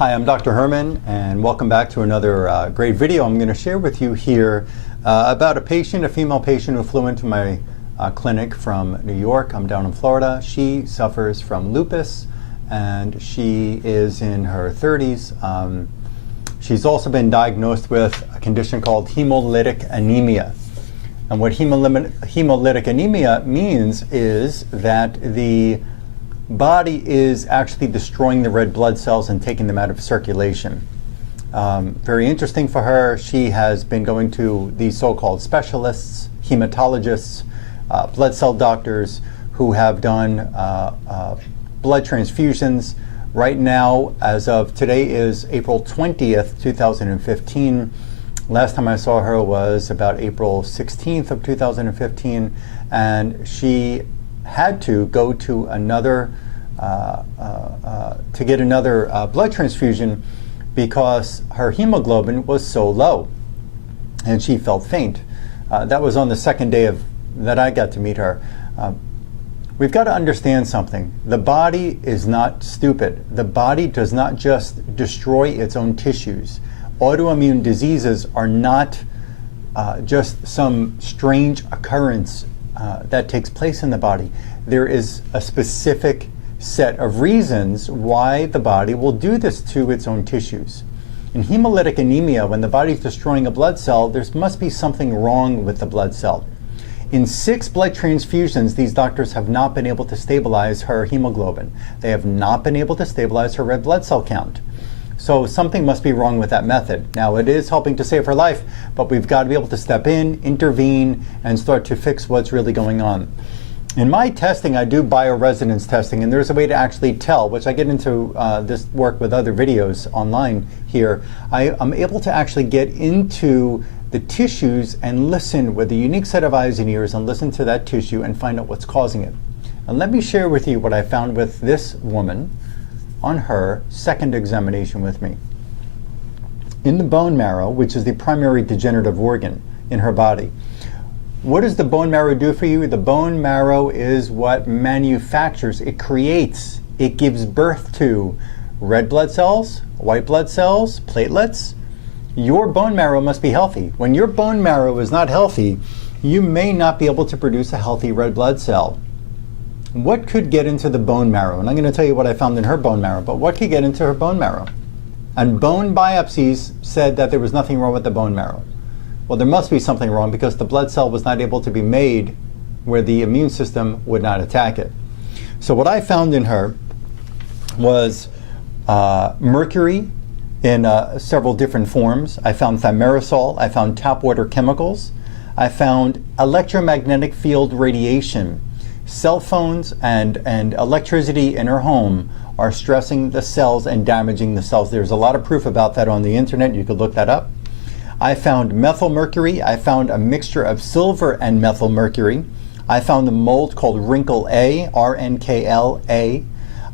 Hi, I'm Dr. Herman, and welcome back to another great video. I'm going to share with you here about a patient, a female patient who flew into my clinic from New York. I'm down in Florida. She suffers from lupus, and she is in her 30s. She's also been diagnosed with a condition called hemolytic anemia. And what hemolytic anemia means is that the body is actually destroying the red blood cells and taking them out of circulation. Very interesting for her. She has been going to these so-called specialists, hematologists, blood cell doctors who have done blood transfusions. Right now, as of today is April 20th, 2015. Last time I saw her was about April 16th of 2015, and she had to go to another to get another blood transfusion because her hemoglobin was so low and she felt faint. That was on the second day that I got to meet her. We've got to understand something. The body is not stupid. The body does not just destroy its own tissues. Autoimmune diseases are not just some strange occurrence that takes place in the body. There is a specific set of reasons why the body will do this to its own tissues. In hemolytic anemia, when the body is destroying a blood cell, there must be something wrong with the blood cell. In 6 blood transfusions, these doctors have not been able to stabilize her hemoglobin. They have not been able to stabilize her red blood cell count. So something must be wrong with that method. Now, it is helping to save her life, but we've got to be able to step in, intervene, and start to fix what's really going on. In my testing, I do bioresonance testing, and there's a way to actually tell, which I get into this work with other videos online here. I'm able to actually get into the tissues and listen with a unique set of eyes and ears and listen to that tissue and find out what's causing it. And let me share with you what I found with this woman on her second examination with me. In the bone marrow, which is the primary degenerative organ in her body, what does the bone marrow do for you? The bone marrow is what manufactures, it creates, it gives birth to red blood cells, white blood cells, platelets. Your bone marrow must be healthy. When your bone marrow is not healthy, you may not be able to produce a healthy red blood cell. What could get into the bone marrow? And I'm going to tell you what I found in her bone marrow, but what could get into her bone marrow? And bone biopsies said that there was nothing wrong with the bone marrow. Well, there must be something wrong because the blood cell was not able to be made where the immune system would not attack it. So what I found in her was mercury in several different forms. I found thimerosal. I found tap water chemicals. I found electromagnetic field radiation. Cell phones and electricity in her home are stressing the cells and damaging the cells. There's a lot of proof about that on the internet. You could look that up. I found methylmercury. I found a mixture of silver and methylmercury. I found a mold called wrinkle A, RNKL-A.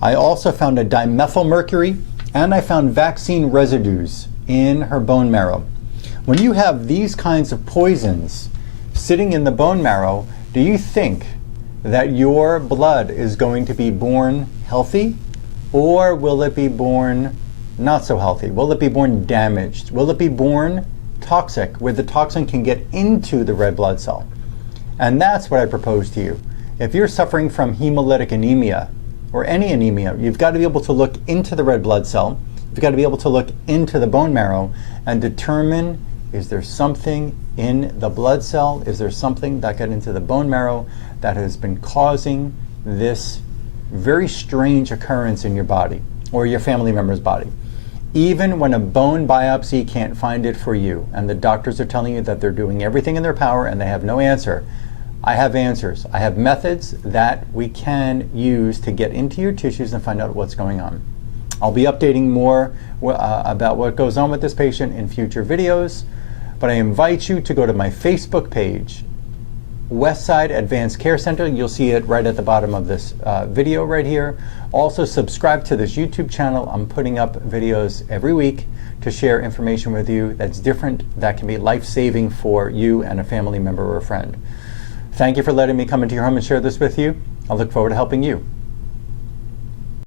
I also found a dimethylmercury, and I found vaccine residues in her bone marrow. When you have these kinds of poisons sitting in the bone marrow, do you think that your blood is going to be born healthy, or will it be born not so healthy? Will it be born damaged? Will it be born toxic, where the toxin can get into the red blood cell? And that's what I propose to you. If you're suffering from hemolytic anemia, or any anemia, you've got to be able to look into the red blood cell. You've got to be able to look into the bone marrow and determine, is there something in the blood cell? Is there something that got into the bone marrow that has been causing this very strange occurrence in your body or your family member's body? Even when a bone biopsy can't find it for you and the doctors are telling you that they're doing everything in their power and they have no answer, I have answers. I have methods that we can use to get into your tissues and find out what's going on. I'll be updating more about what goes on with this patient in future videos, but I invite you to go to my Facebook page, Westside Advanced Care Center. You'll see it right at the bottom of this video right here. Also subscribe to this YouTube channel. I'm putting up videos every week to share information with you that's different, that can be life-saving for you and a family member or a friend. Thank you for letting me come into your home and share this with you. I look forward to helping you.